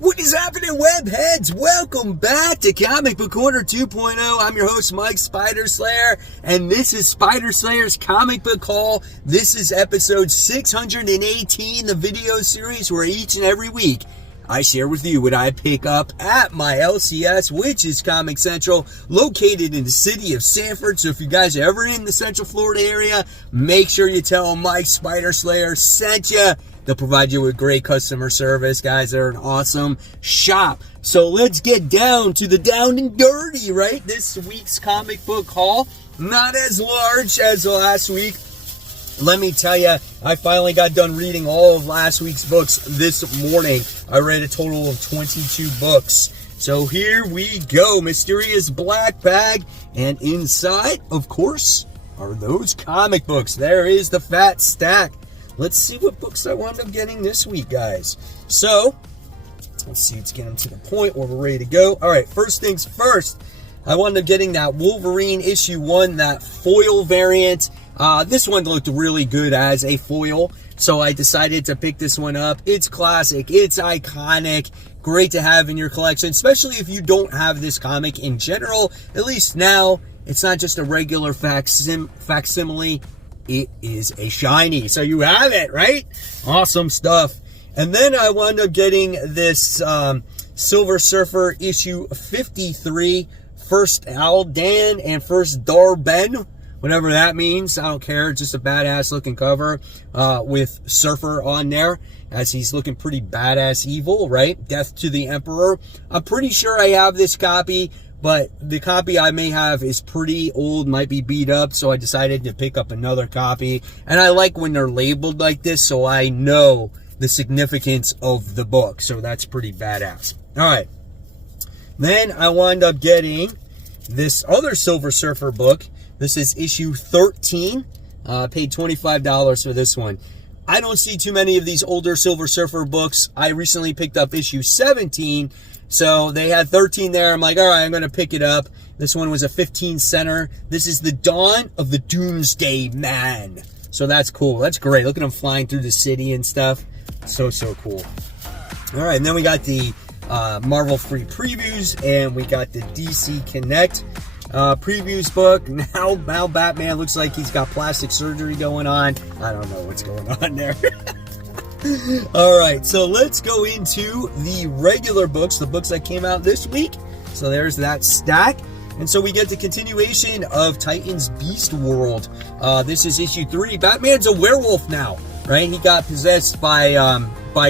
What is happening, webheads? Welcome back to Comic Book Corner 2.0. I'm your host, Mike Spider Slayer, and this is Spider Slayer's Comic Book Haul. This is episode 618, the video series where each and every week I share with you what I pick up at my LCS, which is Comic Central, located in the city of Sanford. So if you guys are ever in the Central Florida area, make sure you tell Mike Spider Slayer sent you. They'll provide you with great customer service. Guys, they're an awesome shop. So let's get down to the down and dirty, right? This week's comic book haul, not as large as last week. Let me tell you, I finally got done reading all of last week's books this morning. I read a total of 22 books. So here we go. Mysterious Black Bag. And inside, of course, are those comic books. There is the fat stack. Let's see what books I wound up getting this week, guys. So, let's see, let's get them to the point where we're ready to go. All right, first things first, I wound up getting that Wolverine issue 1, that foil variant. This one looked really good as a foil, so I decided to pick this one up. It's classic, it's iconic, great to have in your collection, especially if you don't have this comic in general. At least now, it's not just a regular facsimile. It is a shiny, so you have it, right? Awesome stuff. And then I wound up getting this Silver Surfer issue 53, first Aldan and first Darben, whatever that means. I don't care. Just a badass looking cover with Surfer on there, as he's looking pretty badass evil, right? Death to the Emperor. I'm pretty sure I have this copy, but the copy I may have is pretty old, might be beat up, so I decided to pick up another copy. And I like when they're labeled like this, so I know the significance of the book. So that's pretty badass. All right. Then I wound up getting this other Silver Surfer book. This is issue 13. Paid $25 for this one. I don't see too many of these older Silver Surfer books. I recently picked up issue 17. So they had 13 there. I'm like, all right, I'm going to pick it up. This one was a 15 center. This is the Dawn of the Doomsday Man. So that's cool. That's great. Look at him flying through the city and stuff. So cool. All right, and then we got the Marvel free previews, and we got the DC Connect previews book. Now Batman looks like he's got plastic surgery going on. I don't know what's going on there. Alright, so let's go into the regular books, the books that came out this week. So there's that stack. And so we get the continuation of Titan's Beast World. This is issue 3. Batman's a werewolf now, right? He got possessed by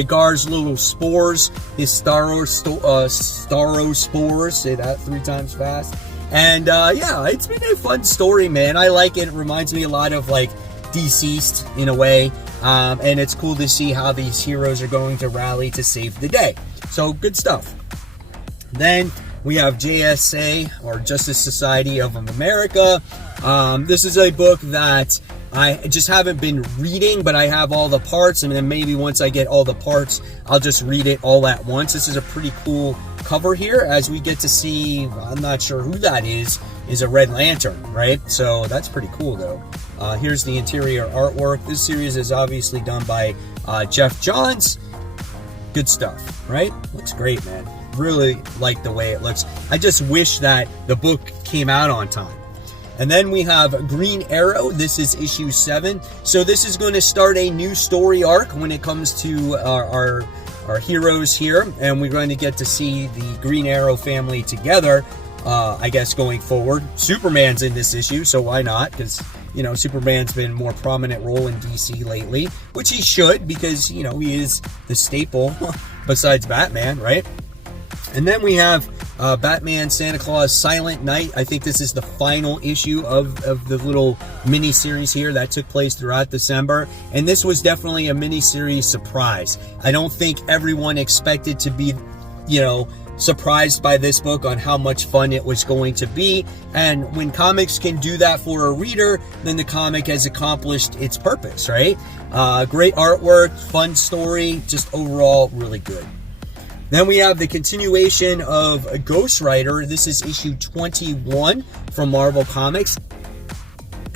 Gar's little spores, his Starospores. Say that 3 times fast. And yeah, it's been a fun story, man. I like it. It reminds me a lot of like Deceased in a way, and it's cool to see how these heroes are going to rally to save the day. So good stuff. Then we have JSA, or Justice Society of America. This is a book that I just haven't been reading, but I have all the parts, and then maybe once I get all the parts, I'll just read it all at once. This is a pretty cool cover here, as we get to see, I'm not sure who that is a Red Lantern, right? So that's pretty cool though. Here's the interior artwork. This series is obviously done by Jeff Johns. Good stuff, right? Looks great, man. Really like the way it looks. I just wish that the book came out on time. And then we have Green Arrow. This is issue 7. So this is going to start a new story arc when it comes to our heroes here. And we're going to get to see the Green Arrow family together, I guess, going forward. Superman's in this issue, so why not? Because, you know, Superman's been a more prominent role in DC lately, which he should, because, you know, he is the staple besides Batman, right? And then we have Batman, Santa Claus, Silent Night. I think this is the final issue of the little mini-series here that took place throughout December. And this was definitely a mini-series surprise. I don't think everyone expected to be, you know, surprised by this book on how much fun it was going to be. And when comics can do that for a reader, then the comic has accomplished its purpose, right? Great artwork, fun story, just overall really good. Then we have the continuation of Ghost Rider. This is issue 21 from Marvel Comics.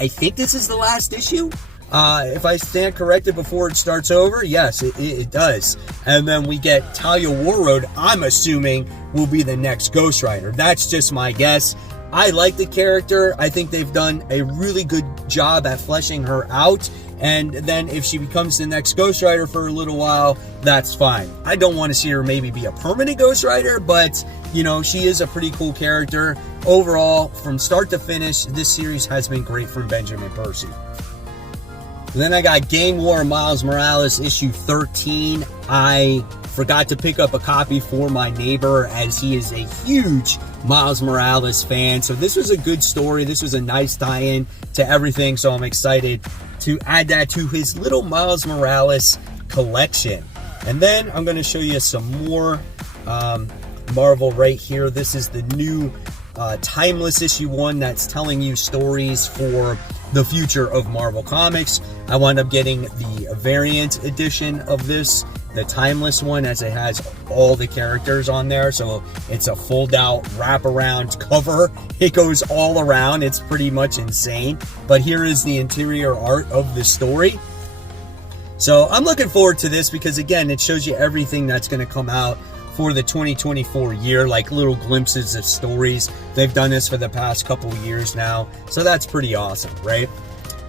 I think this is the last issue. If I stand corrected before it starts over, yes, it does. And then we get Talia Warroad, I'm assuming, will be the next Ghost Rider. That's just my guess. I like the character. I think they've done a really good job at fleshing her out. And then if she becomes the next Ghost Rider for a little while, that's fine. I don't want to see her maybe be a permanent Ghost Rider, but, you know, she is a pretty cool character. Overall, from start to finish, this series has been great from Benjamin Percy. Then I got Gang War Miles Morales issue 13. I forgot to pick up a copy for my neighbor as he is a huge Miles Morales fan. So this was a good story. This was a nice tie-in to everything. So I'm excited to add that to his little Miles Morales collection. And then I'm going to show you some more Marvel right here. This is the new Timeless issue 1 that's telling you stories for the future of Marvel Comics. I wound up getting the variant edition of this, the Timeless one, as it has all the characters on there. So it's a fold out wraparound cover. It goes all around. It's pretty much insane. But here is the interior art of the story. So I'm looking forward to this because, again, it shows you everything that's going to come out for the 2024 year, like little glimpses of stories. They've done this for the past couple of years now, so that's pretty awesome, right?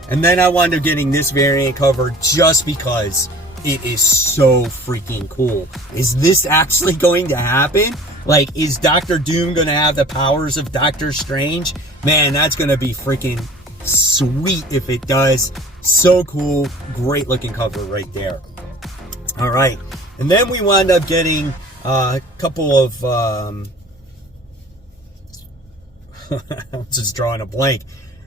And then I wound up getting this variant cover just because it is so freaking cool. Is this actually going to happen? Like, is Doctor Doom going to have the powers of Doctor Strange? Man, that's going to be freaking sweet if it does. So cool. Great looking cover right there. All right. And then we wound up getting a couple of, I'm just drawing a blank.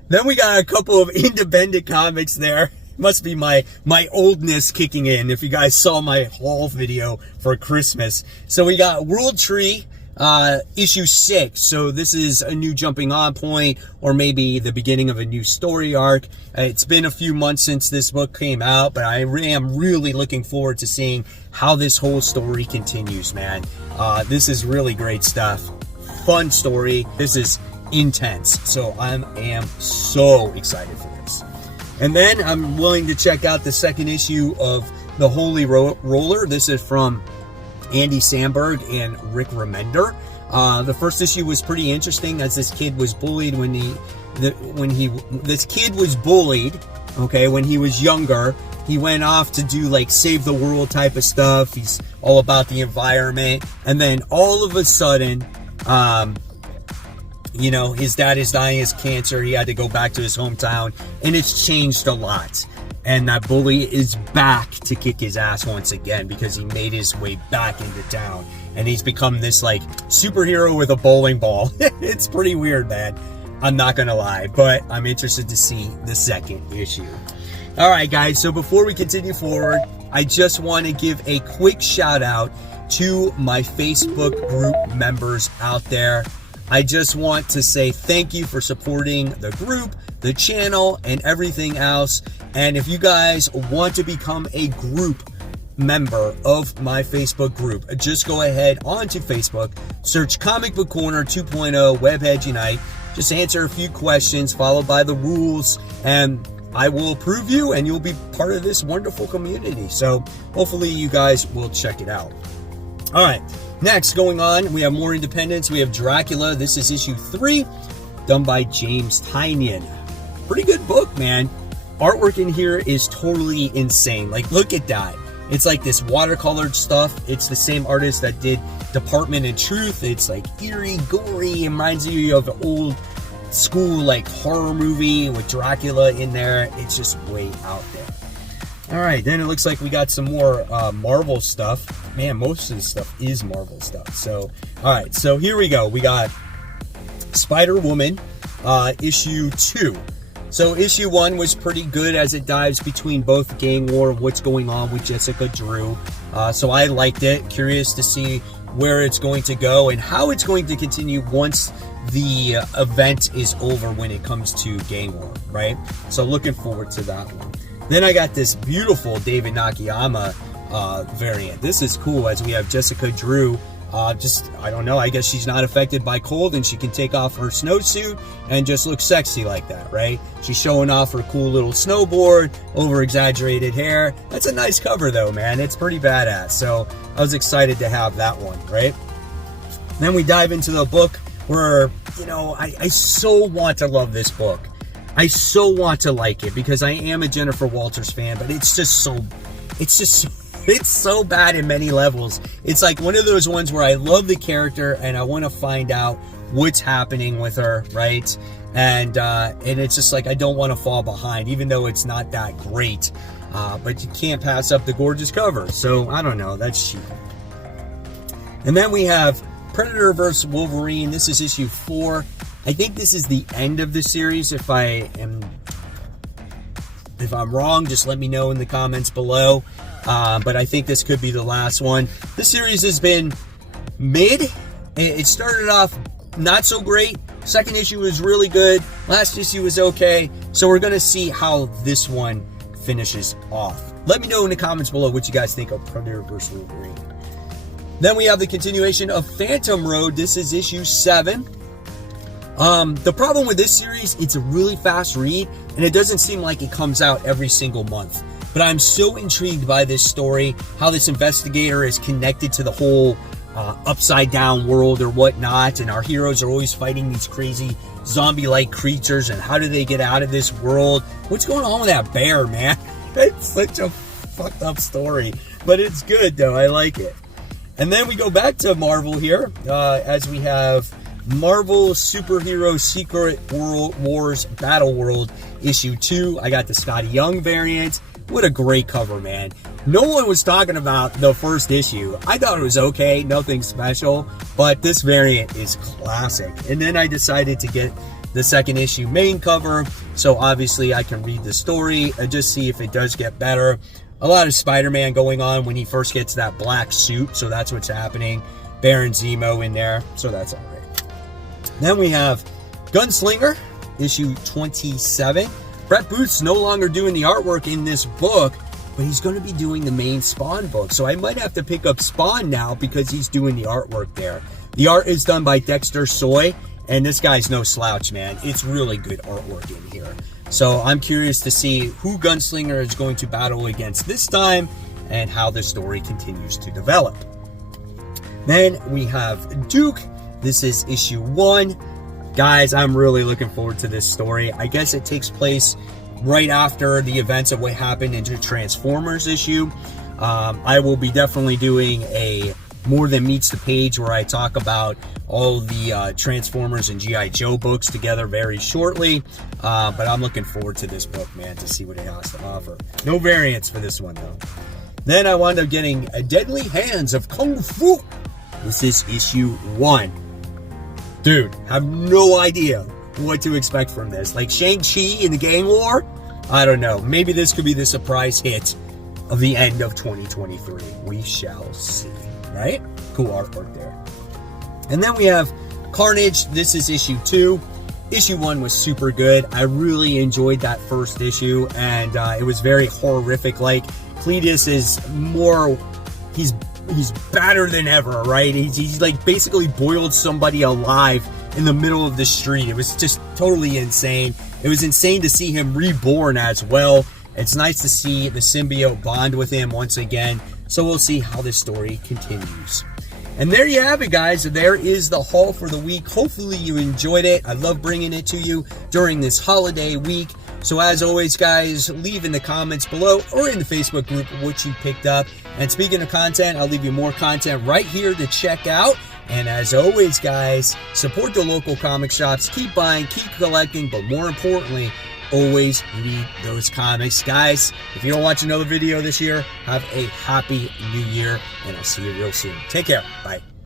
Then we got a couple of independent comics there. Must be my oldness kicking in, if you guys saw my haul video for Christmas. So we got World Tree, issue 6. So this is a new jumping on point, or maybe the beginning of a new story arc. It's been a few months since this book came out, but I am really looking forward to seeing how this whole story continues, man. This is really great stuff. Fun story. This is intense. So I am so excited for this. And then I'm willing to check out the second issue of The Holy Roller. This is from Andy Samberg and Rick Remender. The first issue was pretty interesting, as this kid was bullied when he was younger. He went off to do like save the world type of stuff. He's all about the environment, and then all of a sudden, you know, his dad is dying of cancer. He had to go back to his hometown, and it's changed a lot. And that bully is back to kick his ass once again because he made his way back into town. And he's become this, like, superhero with a bowling ball. It's pretty weird, man. I'm not gonna lie, but I'm interested to see the second issue. All right, guys, so before we continue forward, I just want to give a quick shout out to my Facebook group members out there. I just want to say thank you for supporting the group, the channel, and everything else. And if you guys want to become a group member of my Facebook group, just go ahead onto Facebook, search Comic Book Corner 2.0 Webhead Unite, just answer a few questions followed by the rules, and I will approve you and you'll be part of this wonderful community. So hopefully you guys will check it out. All right, next going on, we have more independents. We have Dracula. This is issue 3, done by James Tynion. Pretty good book, man. Artwork in here is totally insane. Like, look at that. It's like this watercolored stuff. It's the same artist that did Department of Truth. It's like eerie, gory. It reminds you of an old school like horror movie with Dracula in there. It's just way out there. All right, then it looks like we got some more Marvel stuff. Man, most of this stuff is Marvel stuff. So, all right, so here we go. We got Spider-Woman, issue 2. So issue 1 was pretty good as it dives between both Gang War and what's going on with Jessica Drew. So I liked it. Curious to see where it's going to go and how it's going to continue once the event is over when it comes to Gang War, right? So looking forward to that one. Then I got this beautiful David Nakayama variant. This is cool, as we have Jessica Drew I don't know, I guess she's not affected by cold and she can take off her snowsuit and just look sexy like that, right? She's showing off her cool little snowboard, over exaggerated hair. That's a nice cover though, man. It's pretty badass. So I was excited to have that one, right? Then we dive into the book where, you know, I so want to love this book. I so want to like it because I am a Jennifer Walters fan, but it's so bad in many levels. It's like one of those ones where I love the character and I want to find out what's happening with her, right? And it's just like I don't want to fall behind, even though it's not that great. But you can't pass up the gorgeous cover. So I don't know, that's cheap. And then we have Predator vs. Wolverine. This is issue 4. I think this is the end of the series. If I'm wrong, just let me know in the comments below. But I think this could be the last one. This series has been mid. It started off not so great. Second issue was really good. Last issue was okay. So we're going to see how this one finishes off. Let me know in the comments below what you guys think of Predator vs. Wolverine. Then we have the continuation of Phantom Road. This is issue 7. The problem with this series, it's a really fast read, and it doesn't seem like it comes out every single month. But I'm so intrigued by this story, how this investigator is connected to the whole upside down world or whatnot, and our heroes are always fighting these crazy zombie-like creatures, and how do they get out of this world? What's going on with that bear, man? It's such a fucked up story, but it's good though. I like it. And then we go back to Marvel here, as we have Marvel Superhero Secret Wars Battle World issue 2. I got the Scotty Young variant. What a great cover, man. No one was talking about the first issue. I thought it was okay, nothing special, but this variant is classic. And then I decided to get the second issue main cover, so obviously I can read the story and just see if it does get better. A lot of Spider-Man going on when he first gets that black suit, so that's what's happening. Baron Zemo in there, so that's all right. Then we have Gunslinger, issue 27. Brett Booth's no longer doing the artwork in this book, but he's going to be doing the main Spawn book. So I might have to pick up Spawn now because he's doing the artwork there. The art is done by Dexter Soy, and this guy's no slouch, man. It's really good artwork in here. So I'm curious to see who Gunslinger is going to battle against this time and how the story continues to develop. Then we have Duke. This is issue 1. Guys, I'm really looking forward to this story. I guess it takes place right after the events of what happened in the Transformers issue. I will be definitely doing a More Than Meets the Page where I talk about all the Transformers and G.I. Joe books together very shortly. But I'm looking forward to this book, man, to see what it has to offer. No variants for this one, though. Then I wound up getting Deadly Hands of Kung Fu. This is issue 1. Dude, I have no idea what to expect from this. Like Shang-Chi in the Gang War? I don't know. Maybe this could be the surprise hit of the end of 2023. We shall see, right? Cool artwork there. And then we have Carnage. This is issue 2. Issue 1 was super good. I really enjoyed that first issue, and it was very horrific. Like, Cletus is more... He's badder than ever, right? He's like basically boiled somebody alive in the middle of the street. It was just totally insane. It was insane to see him reborn as well. It's nice to see the symbiote bond with him once again. So we'll see how this story continues. And there you have it, guys. There is the haul for the week. Hopefully you enjoyed it. I love bringing it to you during this holiday week. So as always, guys, leave in the comments below or in the Facebook group what you picked up. And speaking of content, I'll leave you more content right here to check out. And as always, guys, support the local comic shops. Keep buying, keep collecting, but more importantly, always read those comics. Guys, if you don't watch another video this year, have a happy new year, and I'll see you real soon. Take care. Bye.